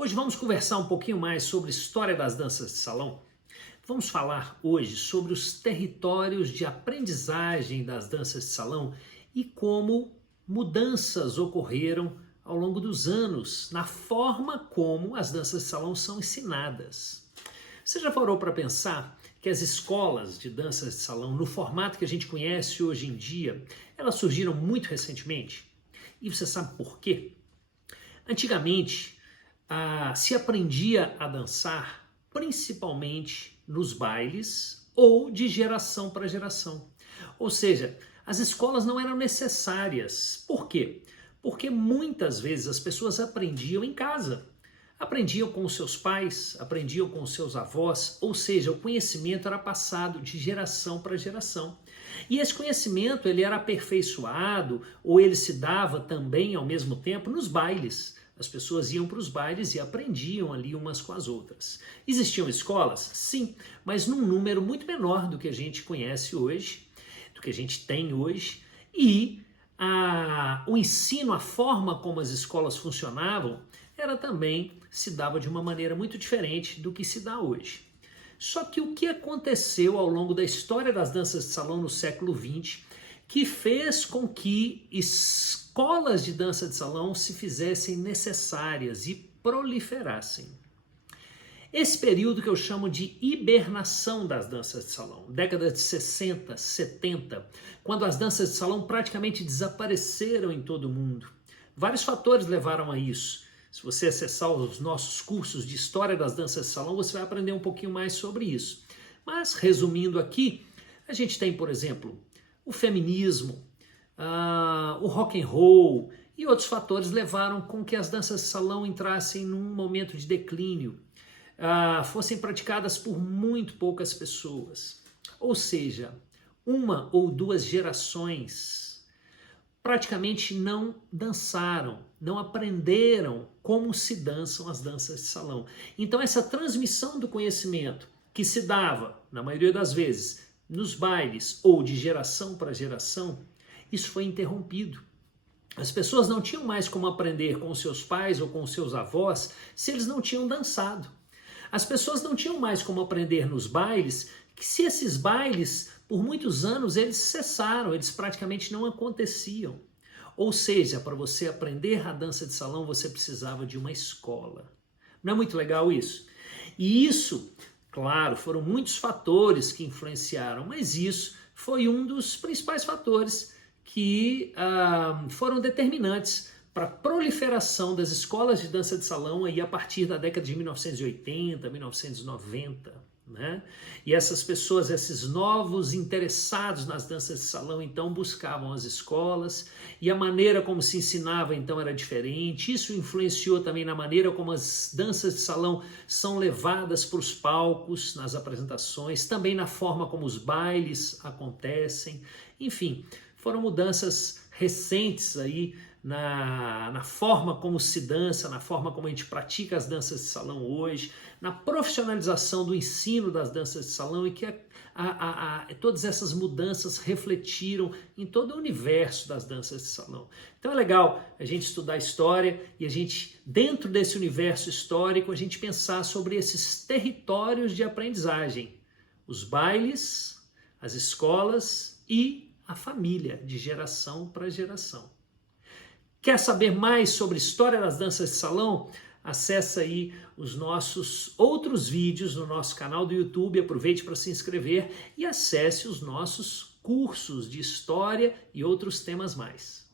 Hoje vamos conversar um pouquinho mais sobre a história das danças de salão. Vamos falar hoje sobre os territórios de aprendizagem das danças de salão e como mudanças ocorreram ao longo dos anos na forma como as danças de salão são ensinadas. Você já parou para pensar que as escolas de danças de salão, no formato que a gente conhece hoje em dia, elas surgiram muito recentemente? E você sabe por quê? Antigamente, se aprendia a dançar principalmente nos bailes ou de geração para geração. Ou seja, as escolas não eram necessárias. Por quê? Porque muitas vezes as pessoas aprendiam em casa. Aprendiam com os seus pais, aprendiam com os seus avós, ou seja, o conhecimento era passado de geração para geração. E esse conhecimento ele era aperfeiçoado ou ele se dava também ao mesmo tempo nos bailes. As pessoas iam para os bailes e aprendiam ali umas com as outras. Existiam escolas? Sim, mas num número muito menor do que a gente conhece hoje, do que a gente tem hoje, e o ensino, a forma como as escolas funcionavam, se dava de uma maneira muito diferente do que se dá hoje. Só que o que aconteceu ao longo da história das danças de salão no século XX que fez com que escolas de dança de salão se fizessem necessárias e proliferassem? Esse período que eu chamo de hibernação das danças de salão, décadas de 60, 70, quando as danças de salão praticamente desapareceram em todo o mundo. Vários fatores levaram a isso. Se você acessar os nossos cursos de História das Danças de Salão, você vai aprender um pouquinho mais sobre isso. Mas, resumindo aqui, a gente tem, por exemplo, o feminismo, o rock and roll e outros fatores levaram com que as danças de salão entrassem num momento de declínio, fossem praticadas por muito poucas pessoas. Ou seja, uma ou duas gerações praticamente não dançaram, não aprenderam como se dançam as danças de salão. Então essa transmissão do conhecimento que se dava, na maioria das vezes, nos bailes ou de geração para geração, isso foi interrompido. As pessoas não tinham mais como aprender com seus pais ou com seus avós se eles não tinham dançado. As pessoas não tinham mais como aprender nos bailes, que se esses bailes, por muitos anos, eles cessaram, eles praticamente não aconteciam. Ou seja, para você aprender a dança de salão, você precisava de uma escola. Não é muito legal isso? E isso, claro, foram muitos fatores que influenciaram, mas isso foi um dos principais fatores que foram determinantes para a proliferação das escolas de dança de salão aí a partir da década de 1980, 1990. Né? E essas pessoas, esses novos interessados nas danças de salão, então buscavam as escolas e a maneira como se ensinava então era diferente. Isso influenciou também na maneira como as danças de salão são levadas para os palcos, nas apresentações, também na forma como os bailes acontecem. Enfim, foram mudanças recentes aí na forma como se dança, na forma como a gente pratica as danças de salão hoje, na profissionalização do ensino das danças de salão e que todas essas mudanças refletiram em todo o universo das danças de salão. Então é legal a gente estudar história e a gente, dentro desse universo histórico, a gente pensar sobre esses territórios de aprendizagem, os bailes, as escolas e a família, de geração para geração. Quer saber mais sobre história das danças de salão? Acesse aí os nossos outros vídeos no nosso canal do YouTube, aproveite para se inscrever e acesse os nossos cursos de história e outros temas mais.